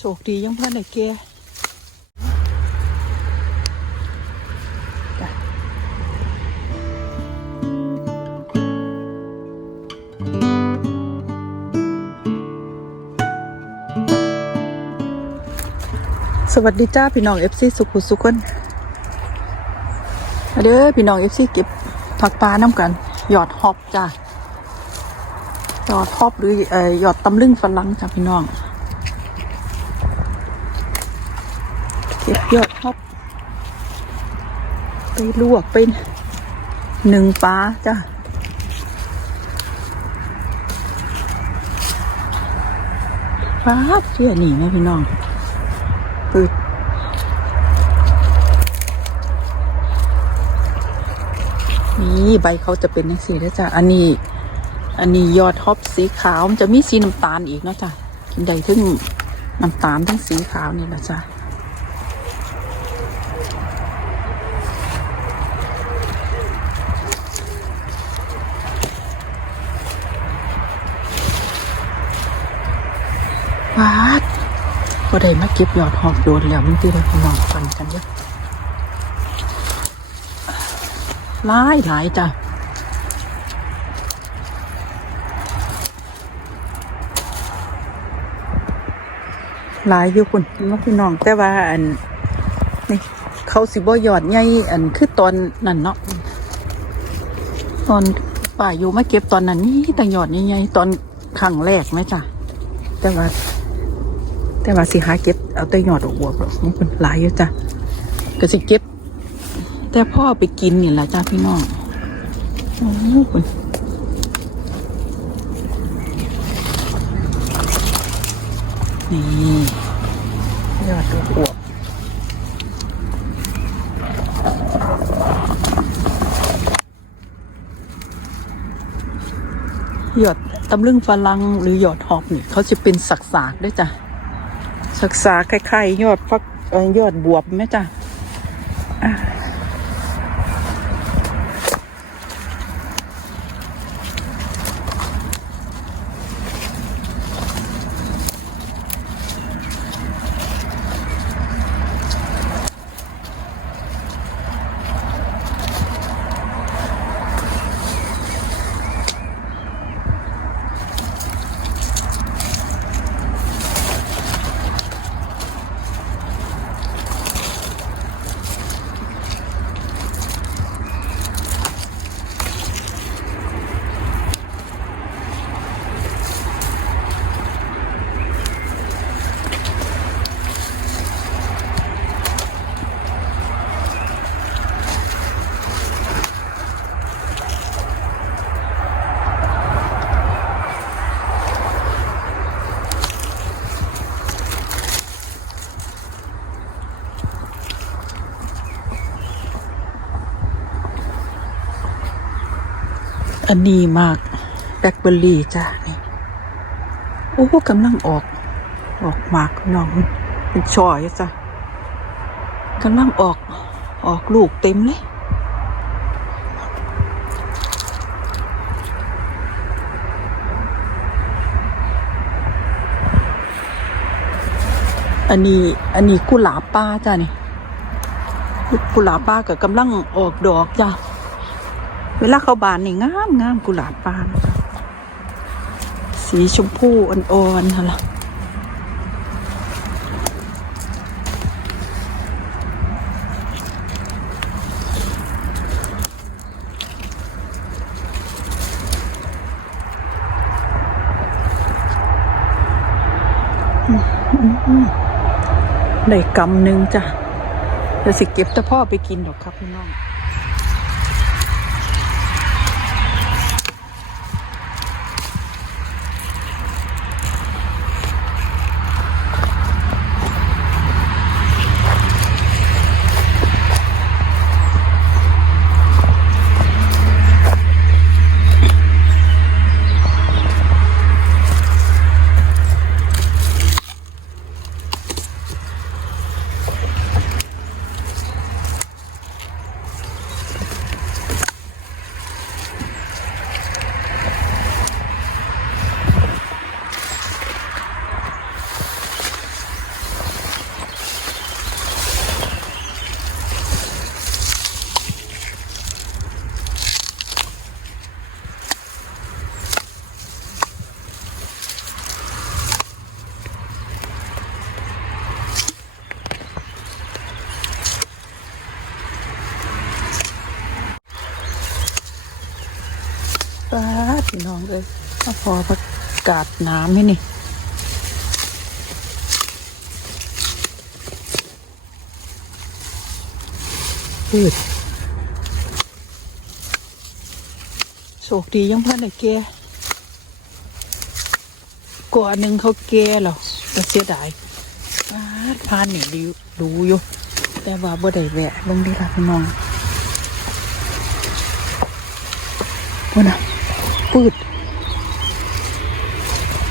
โชคดียังเพื่อนไอ้แกสวัสดีจ้าพี่น้องเอฟซีสุขุสุขคนเด้อพี่น้องเอฟซีเก็บผักปลาน้ำกัน หยอดฮอบจ้าหยอดฮอบหรือเอ่อหยอดตำลึงฝรั่งจ้าพี่น้อง เก็บยอดฮอบไปลวกเป็นหนึ่งปลาจ้ะฟ้าเชื่อหนีไหมพี่น้องปิดนี่ใบเขาจะเป็นยังสีแล้วจ้ะ อันนี้ อันนี้ยอดฮอปสีขาว มันจะมีสีน้ำตาลอีกเนาะจ้ะกินได้ถึงน้ำตาลทั้งสีขาวนี่แหละจ้ะ วาดก็ได้มาเก็บยอดหอกโดนแล้วมันตีได้พี่น้องฟันกันเยอะหลายหลายจ้ะหลายอยู่คุณน้องพี่น้องแต่ว่าอันนี่เขาสิบ่ยอดใหญ่อันคือตอนนั่นเนาะตอนป่าอยู่มาเก็บตอนนั้นนี่แต่ยอดใหญ่ๆตอนครั้งแรกไหมจ้ะแต่ว่า แต่ว่าสิหาเก็บเอาแต่ยอดออกบวบหรอกมันเป็นหลายอยู่จ้ะก็สิเก็บ แต่พ่อไปกินนี่แหละจ้าพี่น้องโอ้โหคุณนี่ยอดตัวอวบหยอดตำลึงฝรั่งหรือหยอดหอบนี่เขาจะเป็นสักๆด้วยจ้ะ ศึกษาคล้ายๆยอดฟักยอดบวบไหมจ้ะ อันนี้มากแบล็คเบอร์รี่จ้ะนี่โอ้กำลังออก ออกมากน้องเป็นช่อยจ้ะกำลังออกออกลูกเต็มเลยอันนี้อันนี้กุหลาบป้าจ้ะนี่กุหลาบป้ากับกำลังออกดอกจ้ะ เวลาเขาบานนี่งามงามกุหลาบปานสีชมพูอ่อนๆฮะล่ะได้กำหนึ่งจ้ะเดี๋ยวสิเก็บแต่พ่อไปกินดอกครับพี่น้อง พี่น้องเลยถ้าพอประกาศน้ำให้นี่พืชโชคดียังพันได้แก่ก่อนหนึ่งเขาแก่หรอก็เสียดายพาพานนี่ดูดูอยู่ แต่ว่าบ่ได้แวะลงดีละพี่น้องพูน่ะปืด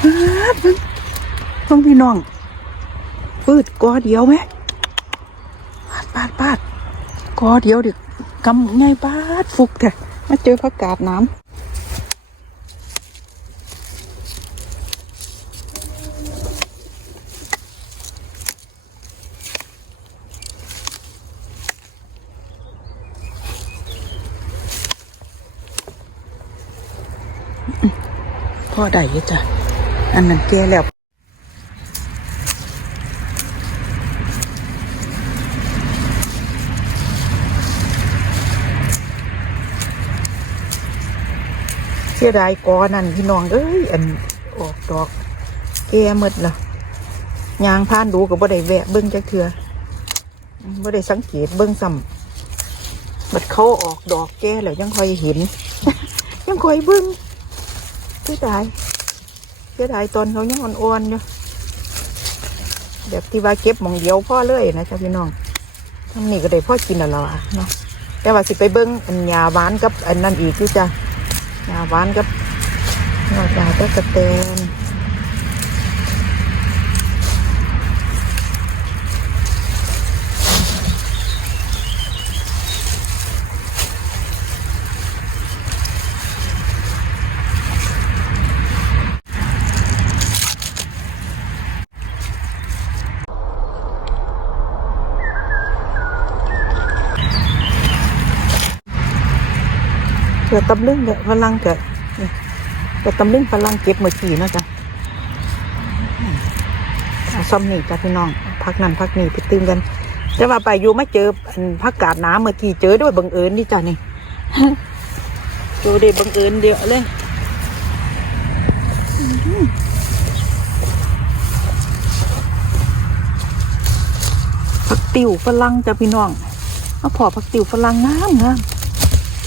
พาดมึงพี่น้องปืดกอเดียวไหมปาดปาดปาดก็เดียวเด็กกำไงบ้าดฟุกแต่มาเจอผักกาดน้ำพ่อได้ยังจ้ะ อันนั้นแก่แล้วเสียดายกอนั่นพี่น้องเอ้ยอันออกดอกแก่หมดละยางพานดูกับบ่ได้แวะเบิ้งจักเถื่อบ่ได้สังเกตเบิ้งซ้ำบัดเขาออกดอกแก่แล้วยังคอยเห็น ยังคอยเบิ้งเสียดาย เสียดายตอนเขายังอ่อนๆอยู่แบบที่ว่าเก็บมองเดียวพ่อเลยนะจ๊ะพี่น้องทั้งนี้ก็ได้พ่อกินแล้วอะเนาะแต่ว่าสิไปเบิ้งอันยาหวานกับอันนั่นอีกอยู่จ้ะยาหวานกับยาจ้าตะกะเตน เกิดตำลึงเด้อพลังเกิดเกิดตำลึงพลังเก็บเมื่อกี้เนาะจ๊ะซ่อมนี่จ้ะพี่น้อง พักนั่นพักนี่ไปตื่มกันแต่ว่าไปอยู่ไม่เจอพักกาดน้ำเมื่อกี้เจอด้วยบังเอิญนี่จ้ะนี่ดูดิบังเอิญเดียวเลยผักติวฝรั่งจ้ะพี่น้องเอาพอผักติวฝรั่งงามงาม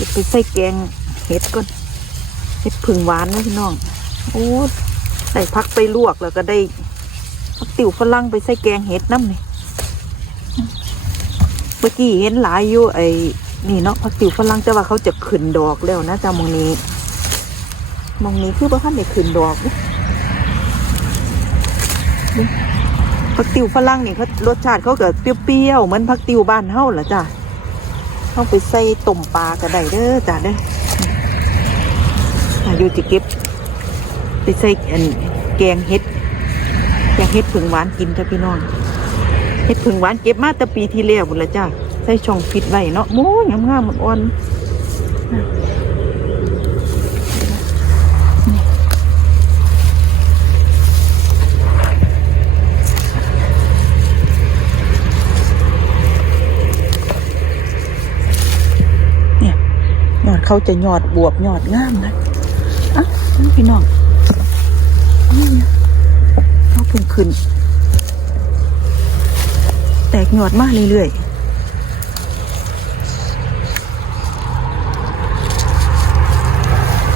เก็บไปใส่แกงเห็ดก่อนเห็ดผึ่งหวานนะพี่น้องโอ้ได้พักไปลวกแล้วก็ได้ผักติวฝรั่งไปใส่แกงเห็ดน้ำนี่เมื่อกี้เห็นหลายอยู่ไอ้นี่เนาะผักติวฝรั่งแต่ว่าเขาจะขึ้นดอกแล้วนะจ๊ะมองนี้มองนี้คือพระท่านได้ขึ้นดอกผักติวฝรั่งนี่เขารสชาติเขาเกิดเปรี้ยวๆเหมือนผักติวบ้านเฮาเหรอจ้ะ เข้าไปใส่ต้มปลาก็ได้เด้อจ้าเด้ออยู่จะเก็บ ไปใส่แกงเห็ดแกงเห็ดผึ่งหวานกินจ้ะพี่น้องเห็ดผึ่งหวานเก็บมาแต่ปีที่แล้วหมดแล้วจ้าใส่ช่องฟิตไว้เนาะมูยงามๆมันอ่อนนะนี่เนี่ยยอด เขาจะยอดบวบยอดงามนะอะพี่น้องนี่เนี่ยเขาพิ่งขึ้น แตกหยอดมากเรื่อยๆ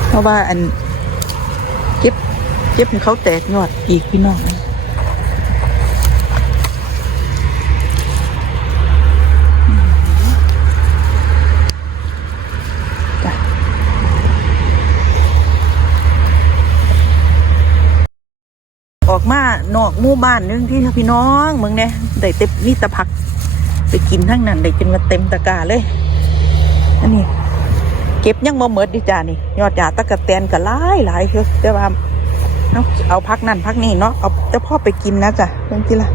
เพราะว่าอันเก็บเก็บให้เขาแตกหยอดอีกพี่น้องจ้ะ ออกมานอกหมู่บ้านนึงที่พี่น้องเมืองเนี่ยได้เต็มมีตะผัก ไปกินทั้งนั้นได้กินมาเต็มตะกร้าเลยอันนี้เก็บยังบ่หมดดิจ้านี่ ยอดยาตะกะแตนก็หลายหลายคือแต่ว่าเอาเอาพักนั่นพักนี่เนาะเอาแต่พ่อไปกินนะจ้ะเรื่องที่ละ